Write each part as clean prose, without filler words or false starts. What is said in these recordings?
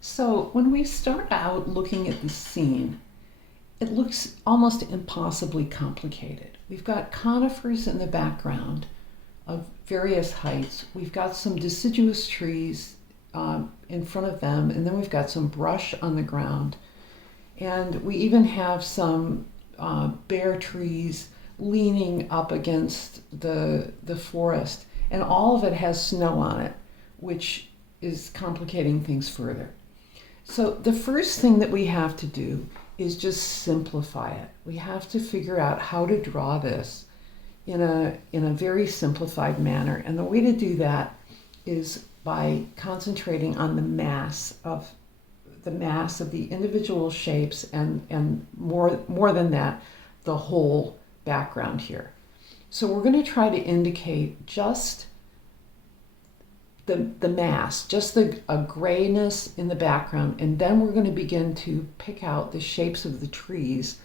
So when we start out looking at the scene, it looks almost impossibly complicated. We've got conifers in the background of various heights. We've got some deciduous trees in front of them, and then we've got some brush on the ground. And we even have some bare trees leaning up against the forest. And all of it has snow on it, which is complicating things further. So the first thing that we have to do is just simplify it. We have to figure out how to draw this in a very simplified manner. And the way to do that is by concentrating on the mass of the individual shapes and more than that, the whole background here. So we're going to try to indicate just the mass, just a grayness in the background, and then we're going to begin to pick out the shapes of the trees,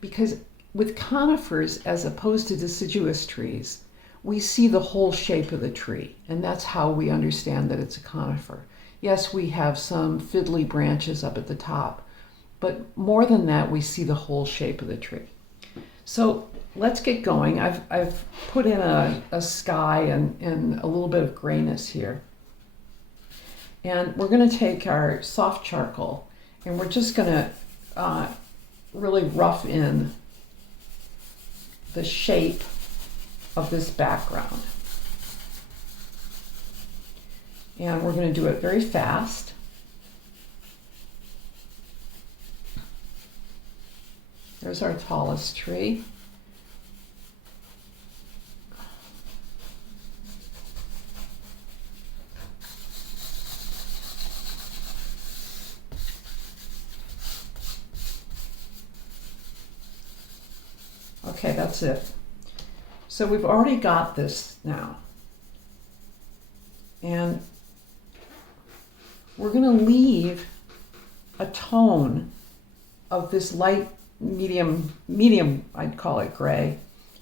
because with conifers, as opposed to deciduous trees, we see the whole shape of the tree, and that's how we understand that it's a conifer. Yes, we have some fiddly branches up at the top, but more than that, we see the whole shape of the tree. So let's get going. I've put in a sky and a little bit of grayness here. And we're going to take our soft charcoal and we're just going to really rough in the shape of this background. And we're going to do it very fast. There's our tallest tree. Okay, that's it. So we've already got this now. And we're going to leave a tone of this light medium, I'd call it gray,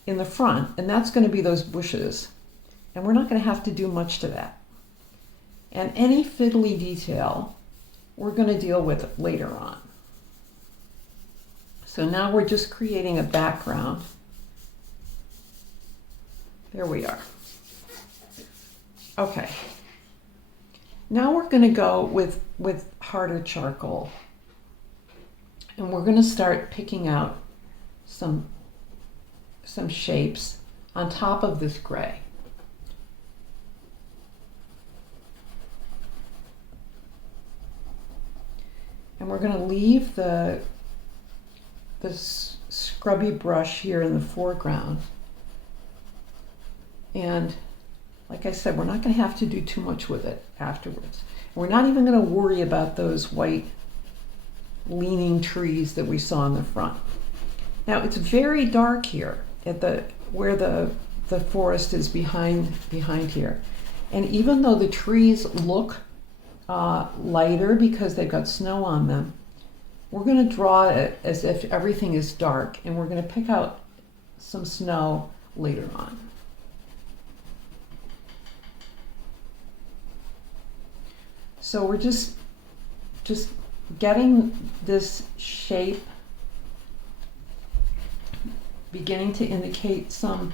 in the front, and that's going to be those bushes. And we're not going to have to do much to that. And any fiddly detail, we're going to deal with later on. So now we're just creating a background. There we are. Okay. Now we're going to go with harder charcoal. And we're going to start picking out some shapes on top of this gray. And we're going to leave the scrubby brush here in the foreground. And like I said, we're not going to have to do too much with it afterwards. We're not even going to worry about those white leaning trees that we saw in the front. Now it's very dark here at where the forest is behind here. And even though the trees look lighter because they've got snow on them, we're going to draw it as if everything is dark, and we're going to pick out some snow later on. So we're just getting this shape beginning to indicate some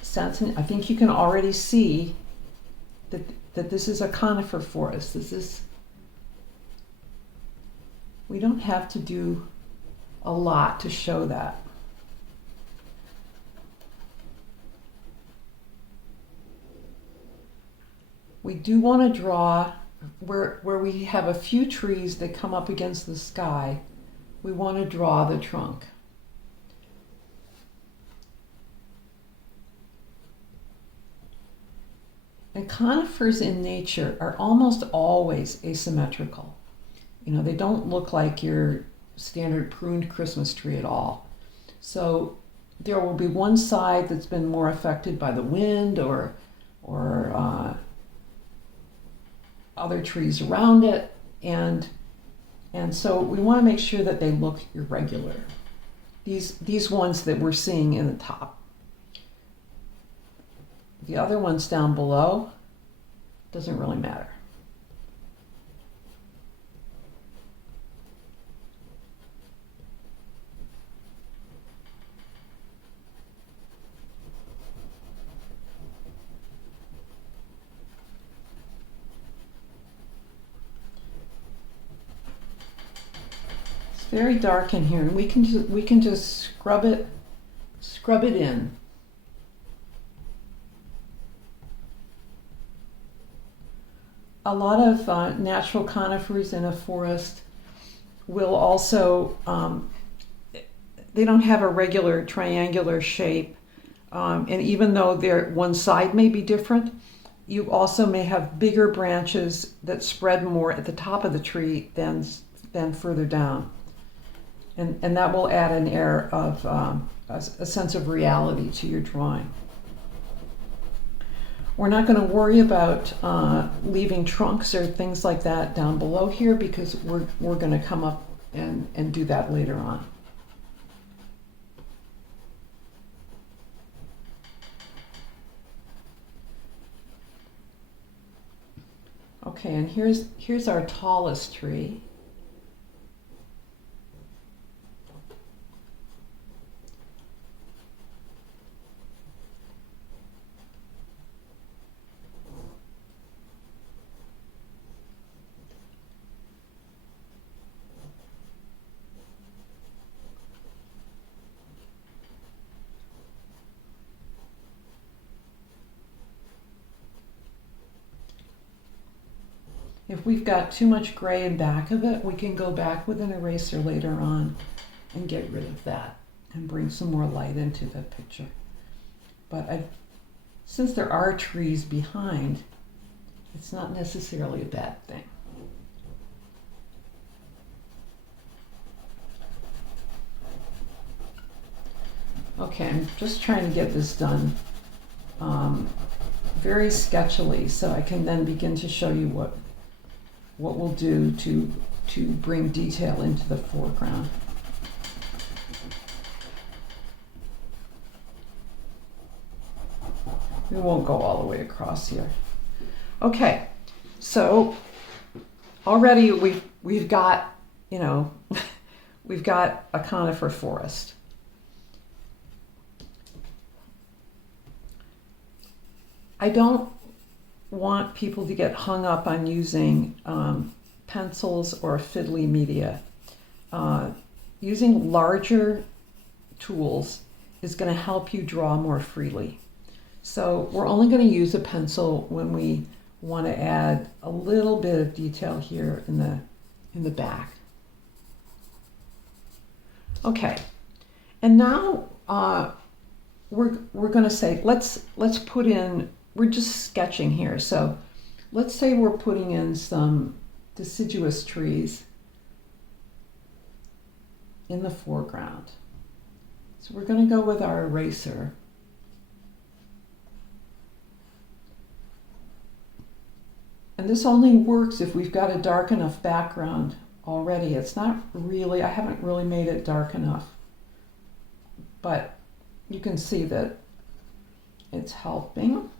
sense. And I think you can already see that this is a conifer forest. We don't have to do a lot to show that. We do want to draw where we have a few trees that come up against the sky. We want to draw the trunk. And conifers in nature are almost always asymmetrical. You know, they don't look like your standard pruned Christmas tree at all. So there will be one side that's been more affected by the wind or other trees around it, and so we want to make sure that they look irregular. These ones that we're seeing in the top. The other ones down below doesn't really matter. very dark in here, and we can just scrub it in. A lot of natural conifers in a forest will also, they don't have a regular triangular shape, and even though one side may be different, you also may have bigger branches that spread more at the top of the tree than further down. And that will add an air of a sense of reality to your drawing. We're not going to worry about leaving trunks or things like that down below here because we're going to come up and do that later on. Okay, and here's our tallest tree. If we've got too much gray in back of it, we can go back with an eraser later on and get rid of that and bring some more light into the picture. But since there are trees behind, it's not necessarily a bad thing. Okay, I'm just trying to get this done very sketchily so I can then begin to show you what we'll do to bring detail into the foreground. We won't go all the way across here. Okay, so already we've got, we've got a conifer forest. I don't want people to get hung up on using pencils or fiddly media. Using larger tools is going to help you draw more freely. So we're only going to use a pencil when we want to add a little bit of detail here in the back. Okay, and now we're going to say let's put in. We're just sketching here, so let's say we're putting in some deciduous trees in the foreground. So we're going to go with our eraser. And this only works if we've got a dark enough background already. It's not really, I haven't really made it dark enough, but you can see that it's helping.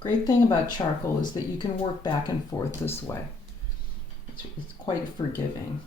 Great thing about charcoal is that you can work back and forth this way. It's quite forgiving.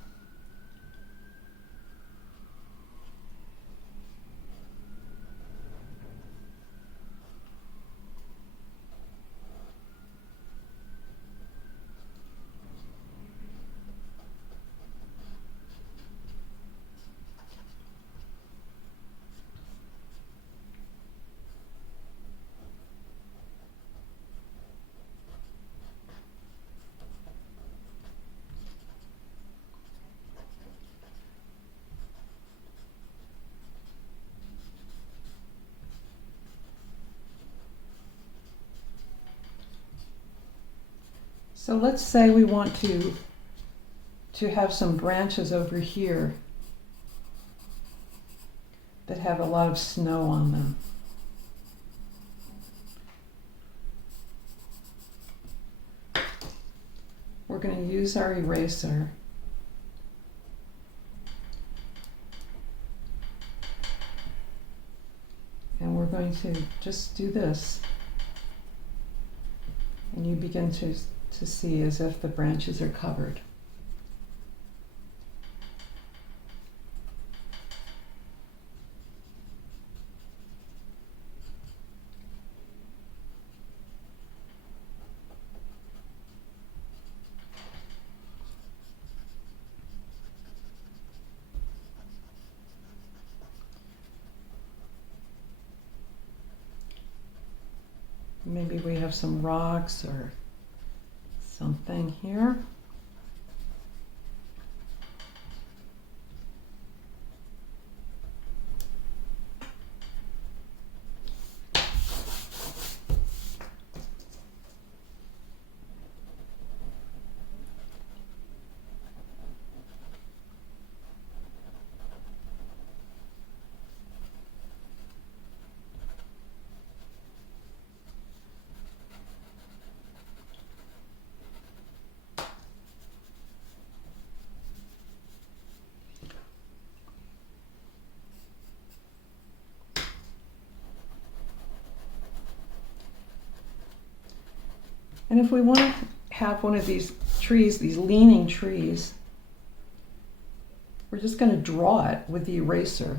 So let's say we want to have some branches over here that have a lot of snow on them. We're going to use our eraser and we're going to just do this, and you begin to see as if the branches are covered. Maybe we have some rocks or something here. And if we want to have one of these trees, these leaning trees, we're just going to draw it with the eraser.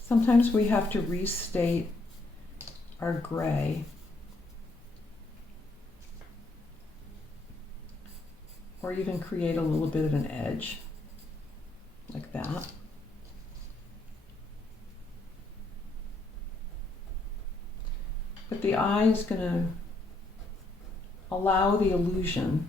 Sometimes we have to restate our gray, or even create a little bit of an edge like that. But the eye is going to allow the illusion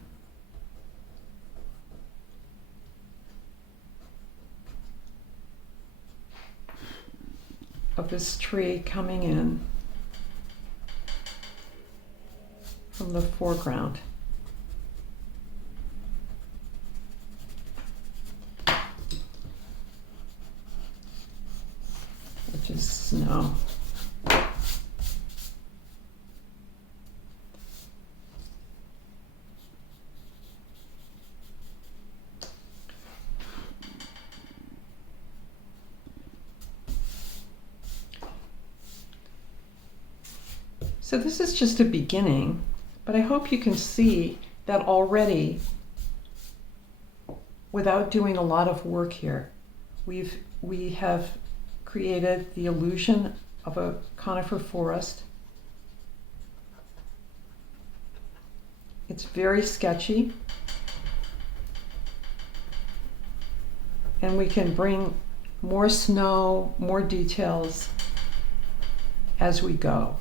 of this tree coming in from the foreground. Which is snow. So this is just a beginning, but I hope you can see that already, without doing a lot of work here, we have created the illusion of a conifer forest. It's very sketchy, and we can bring more snow, more details as we go.